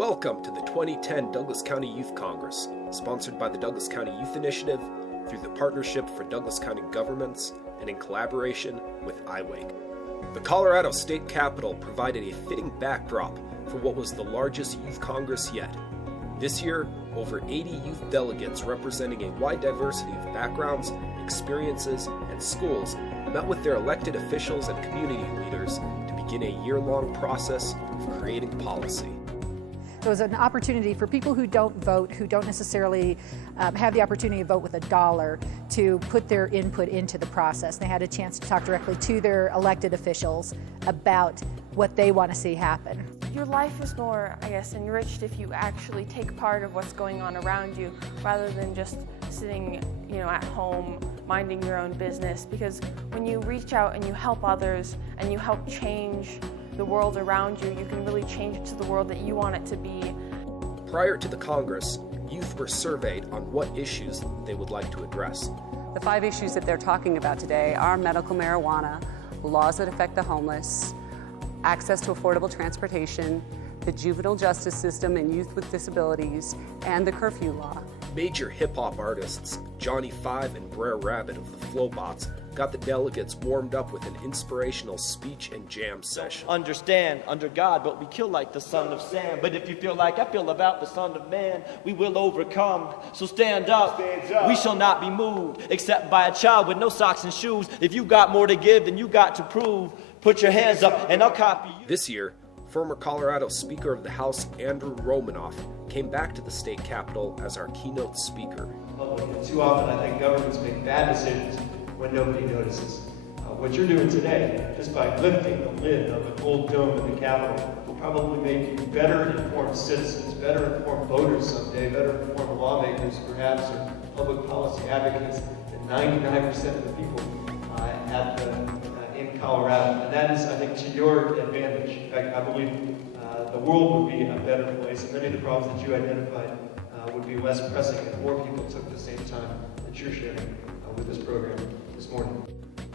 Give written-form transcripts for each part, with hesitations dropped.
Welcome to the 2010 Douglas County Youth Congress, sponsored by the Douglas County Youth Initiative through the Partnership for Douglas County Governments and in collaboration with iWake. The Colorado State Capitol provided a fitting backdrop for what was the largest youth congress yet. This year, over 80 youth delegates representing a wide diversity of backgrounds, experiences, and schools met with their elected officials and community leaders to begin a year-long process of creating policy. So it was an opportunity for people who don't vote, who don't necessarily have the opportunity to vote with $1, to put their input into the process. They had a chance to talk directly to their elected officials about what they want to see happen. Your life is more, enriched if you actually take part of what's going on around you rather than just sitting, at home minding your own business. Because when you reach out and you help others and you help change the world around you, you can really change it to the world that you want it to be. Prior to the Congress, youth were surveyed on what issues they would like to address. The 5 issues that they're talking about today are medical marijuana, laws that affect the homeless, access to affordable transportation, the juvenile justice system and youth with disabilities, and the curfew law. Major hip-hop artists Johnny Five and Brer Rabbit of the Flowbots got the delegates warmed up with an inspirational speech and jam session. Understand, under God, but we kill like the son of Sam. But if you feel like I feel about the son of man, we will overcome. So stand up. We shall not be moved, except by a child with no socks and shoes. If you got more to give than you got to prove, put your hands up and I'll copy you. This year, former Colorado Speaker of the House Andrew Romanoff came back to the state capitol as our keynote speaker. Too often I think governments make bad decisions when nobody notices. What you're doing today, just by lifting the lid of an old dome in the Capitol, will probably make you better informed citizens, better informed voters someday, better informed lawmakers perhaps, or public policy advocates than 99% of the people in Colorado. And that is, I think, to your advantage. In fact, I believe the world would be a better place, and many of the problems that you identified would be less pressing if more people took the same time that you're sharing with this program this morning.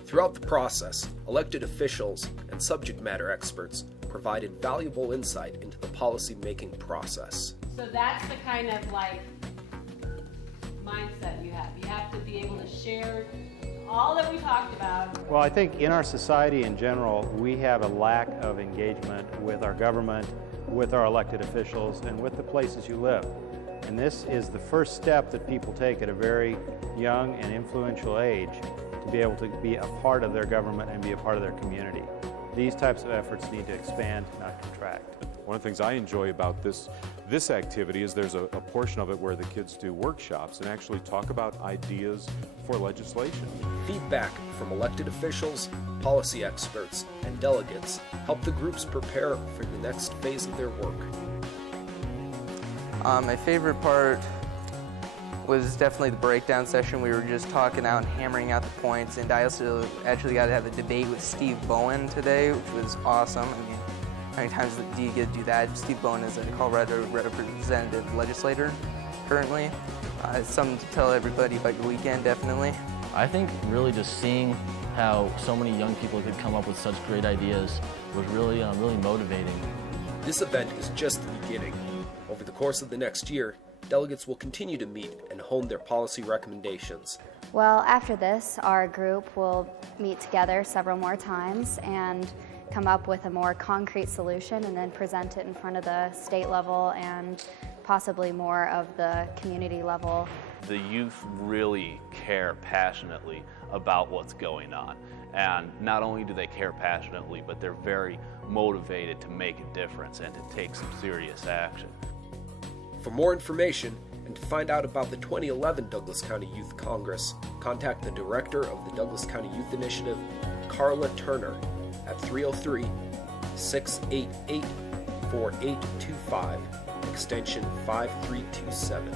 Throughout the process, elected officials and subject matter experts provided valuable insight into the policy-making process. So that's the kind of mindset you have. You have to be able to share all that we talked about. Well, I think in our society in general, we have a lack of engagement with our government, with our elected officials, and with the places you live. And this is the first step that people take at a very young and influential age to be able to be a part of their government and be a part of their community. These types of efforts need to expand, not contract. One of the things I enjoy about this activity is there's a portion of it where the kids do workshops and actually talk about ideas for legislation. Feedback from elected officials, policy experts, and delegates help the groups prepare for the next phase of their work. My favorite part was definitely the breakdown session. We were just talking out and hammering out the points, and I also actually got to have a debate with Steve Bowen today, which was awesome. I mean, how many times do you get to do that? Steve Bowen is a Colorado representative legislator currently. Something to tell everybody about your weekend, definitely. I think really just seeing how so many young people could come up with such great ideas was really motivating. This event is just the beginning. Over the course of the next year, delegates will continue to meet and hone their policy recommendations. Well, after this, our group will meet together several more times and come up with a more concrete solution and then present it in front of the state level and possibly more of the community level. The youth really care passionately about what's going on. And not only do they care passionately, but they're very motivated to make a difference and to take some serious action. For more information and to find out about the 2011 Douglas County Youth Congress, contact the Director of the Douglas County Youth Initiative, Carla Turner, at 303-688-4825, extension 5327.